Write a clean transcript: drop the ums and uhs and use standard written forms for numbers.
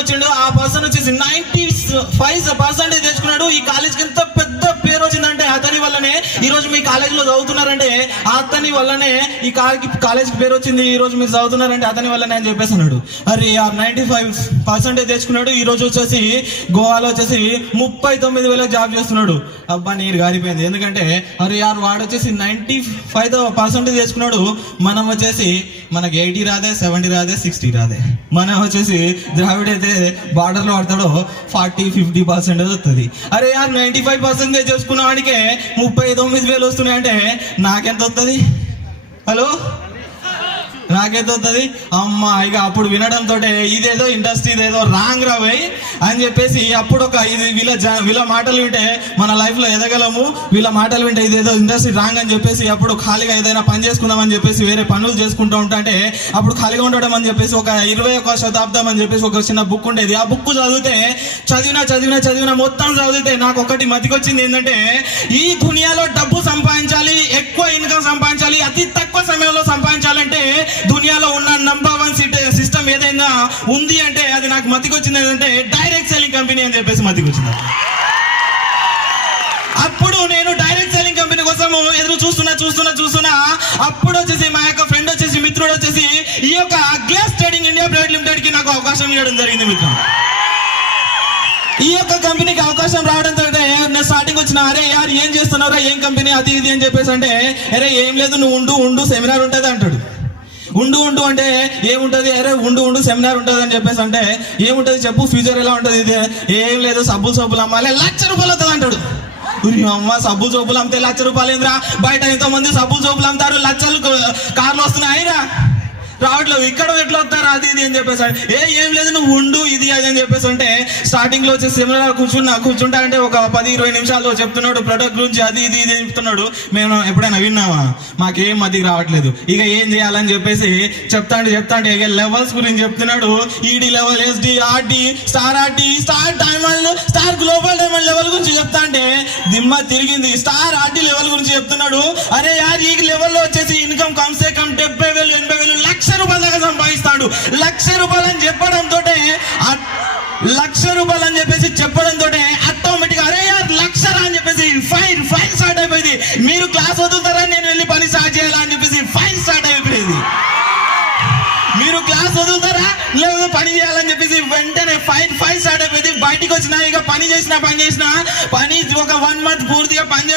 వచ్చిండు. ఆ పర్సన్ వచ్చేసి 95% తెచ్చుకున్నాడు. ఈ కాలేజ్కి ఎంత పెద్ద పేరు వచ్చిందంటే అతని వల్లనే ఈ రోజు మీ కాలేజీలో చదువుతున్నారంటే అతని వల్లనే ఈ కాలేజ్కి పేరు వచ్చింది. ఈ రోజు మీరు చదువుతున్నారంటే అతని వల్లనే అని చెప్పేసి అన్నాడు. అరే 95% తెచ్చుకున్నాడు. ఈ రోజు వచ్చేసి గోవాలో వచ్చేసి 39,000 జాబ్ చేస్తున్నాడు. అబ్బా నీరు గారిపోయింది. ఎందుకంటే అరే వాడు వచ్చేసి 95% తెచ్చుకున్నాడు. మనం వచ్చేసి మనకి 80 రాదే, 70 రాదే, 60 రాదే. మనం వచ్చేసి ద్రావిడ అయితే బార్డర్లో పడతాడో 40-50% వస్తుంది. అరే 95% చేసుకున్న వాడికే 39,000 వస్తున్నాయంటే నాకెంత వస్తుంది? హలో, నాకెంత వస్తుంది? అమ్మ ఇక అప్పుడు వినడంతో ఇదేదో ఇండస్ట్రీ ఇదేదో రాంగ్ రావై అని చెప్పేసి అప్పుడు వీళ్ళ మాటలు వింటే మన లైఫ్ లో ఎదగలము, వీళ్ళ మాటలు వింటే ఇదేదో ఇండస్ట్రీ రాంగ్ అని చెప్పేసి అప్పుడు ఖాళీగా ఏదైనా పని చేసుకుందాం అని చెప్పేసి వేరే పనులు చేసుకుంటూ ఉంటే అప్పుడు ఖాళీగా ఉండడం అని చెప్పేసి ఒక 21వ శతాబ్దం అని చెప్పేసి ఒక చిన్న బుక్ ఉండేది. ఆ బుక్ చదివితే చదివిన మొత్తం చదివితే నాకు ఒకటి మతికొచ్చింది. ఏంటంటే ఈ దునియాలో డబ్బు సంపాదించాలి, ఎక్కువ ఇన్కమ్ సంపాదించాలి, అతి తక్కువ సమయంలో సంపాదించాలంటే దునియాలో ఉన్న నంబర్ 1 సిస్టమ్ ఏదైనా ఉంది అంటే అది నాకు మతికొచ్చింది. ఏంటంటే డైరెక్ట్ సెల్లింగ్ కంపెనీ అని చెప్పేసి మతికొచ్చింది. అప్పుడు నేను డైరెక్ట్ సెల్లింగ్ కంపెనీ కోసం ఎదురు చూస్తున్నా అప్పుడు వచ్చేసి మా యొక్క ఫ్రెండ్ వచ్చేసి మిత్రుడు వచ్చేసి ఈ యొక్క glass trading India private limited కి నాకు అవకాశం ఇవ్వడం జరిగింది. మిత్రుడు ఈ యొక్క కంపెనీకి అవకాశం రావడంతో నేను స్టార్టింగ్ వచ్చిన అరే ఏం చేస్తున్నారా, ఏం కంపెనీ అది ఇది అని చెప్పేసి అంటే అరే ఏం లేదు నువ్వు ఉండు సెమినార్ ఉంటుంది అంటాడు. ఉండు అంటే ఏముంటది? అరే ఉండు సెమినార్ ఉంటుంది అని చెప్పేసి అంటే ఏముంటది చెప్పు, ఫ్యూచర్ ఎలా ఉంటుంది? ఇది ఏం లేదు సబ్బులు అమ్మాలి, ₹1,00,000 అవుతుంది అంటాడు. అమ్మ సబ్బులు అమ్మితే ₹1,00,000 ఏంద్రా? బయట ఎంతో మంది సబ్బులు అమ్ముతారు, లక్షలు కార్లు వస్తున్నాయిరా, రావట్లేదు, ఇక్కడ ఎట్లా వస్తారు అది ఇది అని చెప్పేసి ఏం లేదు నువ్వు ఉండు ఇది అది అని చెప్పేసి అంటే స్టార్టింగ్ లో వచ్చి సెమినార్ కూర్చుంటా అంటే ఒక 10-20 నిమిషాలు చెప్తున్నాడు ప్రొడక్ట్ గురించి అది ఇది ఇది చెప్తున్నాడు. మేము ఎప్పుడైనా విన్నామా? మాకేం మతికి రావట్లేదు. ఇక ఏం చేయాలని చెప్పేసి చెప్తాంటే ఇక లెవెల్స్ గురించి చెప్తున్నాడు. ED level, SD, RD, star RD, star diamond, star global diamond level గురించి చెప్తా అంటే దిమ్మ తిరిగింది. స్టార్ RD లెవెల్ గురించి చెప్తున్నాడు. అరే ఈ లెవెల్లో వచ్చేసి ఇన్కమ్ కమ్సే కమ్ 70,000, 80,000, ₹1,00,000 దాకా సంపాదిస్తాడు. ₹1,00,000 అని చెప్పడంతో ₹1,00,000 అని చెప్పేసి చెప్పడంతో ఆటోమేటిక్ అరే ₹1,00,000 అని చెప్పేసి ఫైర్ స్టార్ట్ అయిపోయింది. మీరు క్లాస్ వదులుతారా, నేను వెళ్ళి పని స్టార్ట్ చేయాలా అని చెప్పేసి ఫైర్ స్టార్ట్ అయిపోయింది. మీరు క్లాస్ వదులుతారా లేదా పని చేయాలని చెప్పేసి వెంటనే ఫైర్ స్టార్ట్ అయిపోయింది. బయటికి వచ్చినా ఇక పని చేసిన ఒక 1 month పూర్తిగా పని చేస్తున్నా.